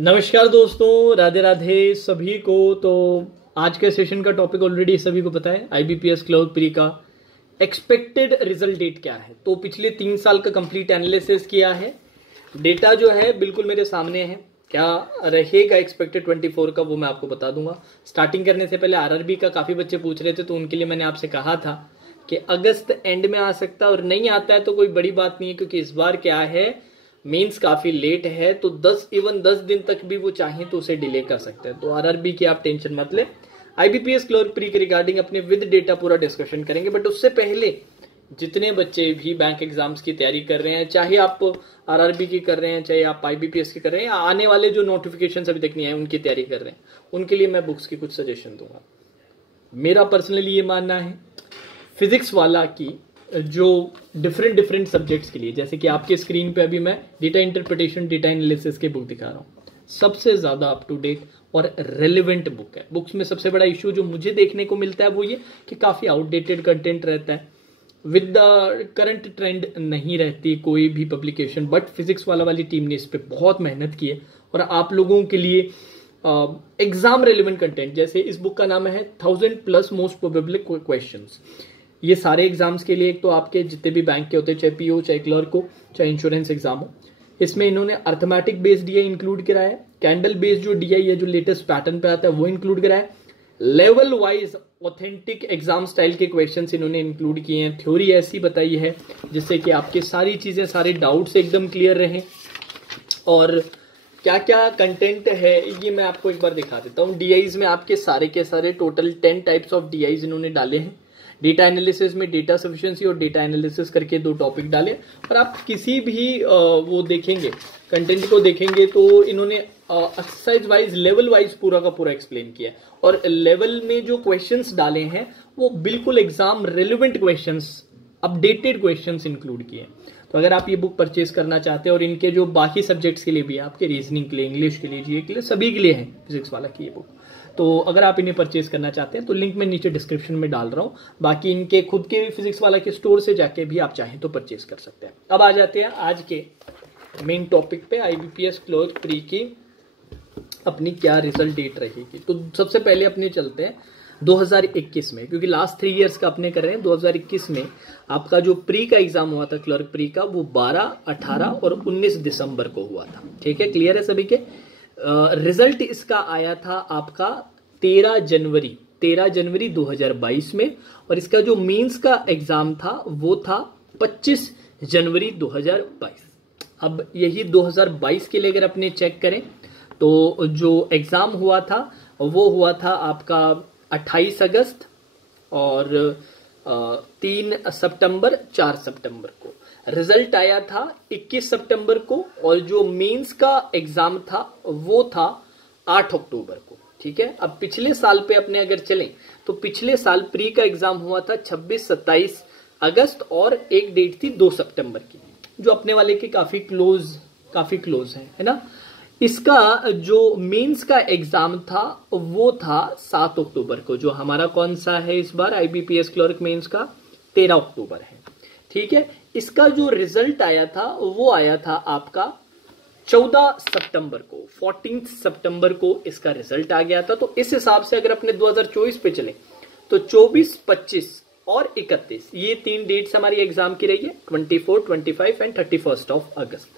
नमस्कार दोस्तों, राधे राधे सभी को। तो आज के सेशन का टॉपिक ऑलरेडी सभी को पता है, आईबीपीएस क्लर्क प्री का एक्सपेक्टेड रिजल्ट डेट क्या है। तो पिछले 3 साल का कंप्लीट एनालिसिस किया है। डेटा जो है बिल्कुल मेरे सामने है। क्या रहेगा एक्सपेक्टेड 24 का वो मैं आपको बता दूंगा। स्टार्टिंग करने से पहले आरआरबी का काफ़ी बच्चे पूछ रहे थे, तो उनके लिए मैंने आपसे कहा था कि अगस्त एंड में आ सकता है, और नहीं आता है तो कोई बड़ी बात नहीं है, क्योंकि इस बार क्या है, मीन्स काफी लेट है। तो 10 दिन तक भी वो चाहें तो उसे डिले कर सकते हैं। तो आरआरबी की आप टेंशन मत ले। आईबीपीएस क्लर्क प्री के रिगार्डिंग अपने विद डेटा पूरा डिस्कशन करेंगे। बट उससे पहले जितने बच्चे भी बैंक एग्जाम्स की तैयारी कर रहे हैं, चाहे आप आरआरबी की कर रहे हैं, चाहे आप आईबीपीएस की कर रहे हैं, या आने वाले जो नोटिफिकेशन अभी तक नहीं आए उनकी तैयारी कर रहे हैं, उनके लिए मैं बुक्स की कुछ सजेशन दूंगा। मेरा पर्सनली ये मानना है, फिजिक्स वाला की जो डिफरेंट सब्जेक्ट्स के लिए, जैसे कि आपके स्क्रीन पे अभी मैं डेटा इंटरप्रिटेशन, डेटा एनालिसिस के बुक दिखा रहा हूँ, सबसे ज्यादा अप टू डेट और रेलिवेंट बुक है। बुक्स में सबसे बड़ा इशू जो मुझे देखने को मिलता है वो ये कि काफी आउटडेटेड कंटेंट रहता है, विद द करंट ट्रेंड नहीं रहती कोई भी पब्लिकेशन। बट फिजिक्स वाली टीम ने इस पर बहुत मेहनत की है, और आप लोगों के लिए एग्जाम रेलिवेंट कंटेंट, जैसे इस बुक का नाम है 1000+ मोस्ट प्रोबेबल क्वेश्चंस। ये सारे एग्जाम्स के लिए, एक तो आपके जितने भी बैंक के होते हैं, चाहे पीओ, चाहे क्लर्क हो, चाहे इंश्योरेंस एग्जाम हो, इसमें इन्होंने अर्थमेटिक बेस्ड डीआई इंक्लूड कराया है, कैंडल बेस्ड जो डीआई है जो लेटेस्ट पैटर्न पे आता है वो इंक्लूड कराया है, level wise authentic exam style के क्वेश्चंस इन्होंने इंक्लूड किए हैं, थ्योरी ऐसी बताई है जिससे कि आपके सारी चीजें, सारे डाउट्स एकदम क्लियर रहें। और क्या क्या कंटेंट है ये मैं आपको एक बार दिखा देता हूँ। डीआईज में आपके सारे के सारे टोटल 10 टाइप्स ऑफ डीआईज इन्होंने डाले हैं। डेटा एनालिसिस में डेटा सफिशिएंसी और डेटा एनालिसिस करके 2 टॉपिक डाले। और आप किसी भी वो देखेंगे, कंटेंट को देखेंगे, तो इन्होंने एक्सरसाइज वाइज, लेवल वाइज पूरा का पूरा एक्सप्लेन किया है। और लेवल में जो क्वेश्चंस डाले हैं वो बिल्कुल exam relevant questions, updated questions include किए। तो अगर आप ये बुक परचेज करना चाहते हैं, और इनके जो बाकी सब्जेक्ट्स के लिए भी है, आपके रीजनिंग के लिए, इंग्लिश के लिए, जीए के लिए, सभी के लिए है फिजिक्स वाला की ये बुक। तो अगर आप इन्हें परचेज करना चाहते हैं तो लिंक मैं नीचे डिस्क्रिप्शन में डाल रहा हूँ। बाकी इनके खुद के फिजिक्स वाला के स्टोर से जाके भी आप चाहें तो परचेज कर सकते हैं। अब आ जाते हैं आज के मेन टॉपिक पे, आईबीपीएस क्लर्क प्री की अपनी क्या रिजल्ट डेट रहेगी। तो सबसे पहले अपने चलते हैं 2021 में, क्योंकि लास्ट 3 इयर्स का अपने कर रहे हैं। 2021 में आपका जो प्री का एग्जाम हुआ था क्लर्क प्री का, वो 12, 18 और 19 दिसंबर को हुआ था। ठीक है, क्लियर है सभी के। रिजल्ट इसका आया था आपका 13 जनवरी 2022 में, और इसका जो मेंस का एग्जाम था वो था 25 जनवरी 2022। अब यही 2022 के लिए अगर अपने चेक करें तो जो एग्जाम हुआ था वो हुआ था आपका 28 अगस्त और 3 सितंबर, 4 सितंबर को। रिजल्ट आया था 21 सितंबर को, और जो मेंस का एग्जाम था वो था 8 अक्टूबर को। ठीक है, अब पिछले साल पे अपने अगर चलें तो पिछले साल प्री का एग्जाम हुआ था 26, 27 अगस्त, और एक डेट थी 2 सितंबर की, जो अपने वाले के काफी क्लोज है ना। इसका जो मेंस का एग्जाम था वो था 7 अक्टूबर को, जो हमारा कौन सा है इस बार, आईबीपीएस क्लर्क मेंस का 13 अक्टूबर है। ठीक है, इसका जो रिजल्ट आया था वो आया था आपका 14 सितंबर को, 14 सितंबर को इसका रिजल्ट आ गया था। तो इस हिसाब से अगर अपने 2024 पे चले तो 24, 25 और 31 ये 3 डेट्स हमारी एग्जाम की रही है, 24, 25 एंड 31 ऑफ अगस्त।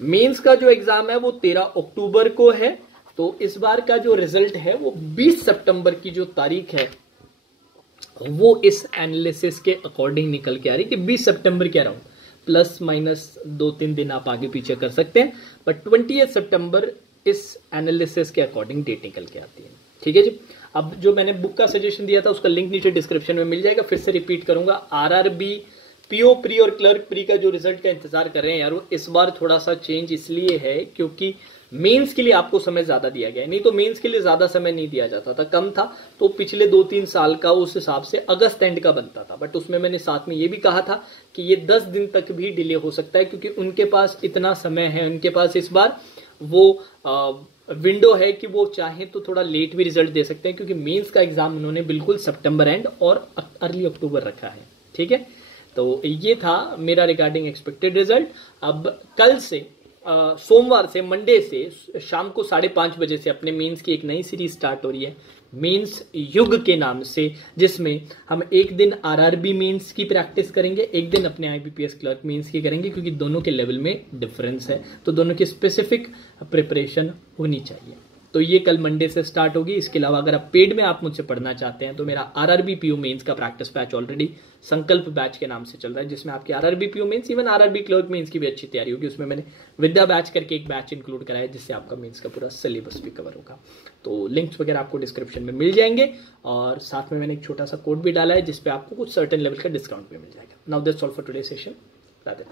मेंस का जो एग्जाम है वो 13 अक्टूबर को है। तो इस बार का जो रिजल्ट है वो 20 सितंबर की जो तारीख है वो इस एनालिसिस के अकॉर्डिंग निकल के आ रही, कि 20 सितंबर के अराउंड, प्लस माइनस 2-3 दिन आप आगे पीछे कर सकते हैं, बट 20 सितंबर इस एनालिसिस के अकॉर्डिंग डेट निकल के आती है। ठीक है जी। अब जो मैंने बुक का सजेशन दिया था उसका लिंक नीचे डिस्क्रिप्शन में मिल जाएगा। फिर से रिपीट करूंगा, आरआरबी, पीओ प्री और क्लर्क प्री का जो रिजल्ट का इंतजार कर रहे हैं यार, इस बार थोड़ा सा चेंज इसलिए है क्योंकि मेंस के लिए आपको समय ज्यादा दिया गया है। नहीं तो मेंस के लिए ज्यादा समय नहीं दिया जाता था, कम था। तो पिछले 2-3 साल का उस हिसाब से अगस्त एंड का बनता था, बट उसमें मैंने साथ में ये भी कहा था कि ये 10 दिन तक भी डिले हो सकता है, क्योंकि उनके पास इतना समय है। उनके पास इस बार वो विंडो है कि वो चाहे तो थोड़ा लेट भी रिजल्ट दे सकते हैं, क्योंकि मेंस का एग्जाम उन्होंने बिल्कुल सितंबर एंड और अर्ली अक्टूबर रखा है। ठीक है, तो ये था मेरा रिगार्डिंग एक्सपेक्टेड रिजल्ट। अब कल से सोमवार से, मंडे से शाम को 5:30 बजे से अपने मेंस की एक नई सीरीज स्टार्ट हो रही है, मेंस युग के नाम से, जिसमें हम एक दिन आरआरबी मेंस की प्रैक्टिस करेंगे, एक दिन अपने आईबीपीएस क्लर्क मेंस की करेंगे, क्योंकि दोनों के लेवल में डिफरेंस है, तो दोनों की स्पेसिफिक प्रिपरेशन होनी चाहिए। तो ये कल मंडे से स्टार्ट होगी। इसके अलावा अगर आप पेड में आप मुझसे पढ़ना चाहते हैं तो मेरा आरआरबी पीओ मेंस का practice batch already Sankalp batch के नाम से चल रहा है, जिसमें आपकी RRB PO mains, even RRB clerk mains की भी अच्छी तैयारी होगी। उसमें मैंने विद्या बैच करके एक बैच इंक्लूड करा है, जिससे आपका मेंस का पूरा सिलेबस भी कवर होगा। तो लिंक्स वगैरह आपको डिस्क्रिप्शन में मिल जाएंगे, और साथ में मैंने एक छोटा सा कोड भी डाला है जिसपे आपको कुछ सर्टेन लेवल का डिस्काउंट भी मिल जाएगा। Now that's all for today session. Radhe.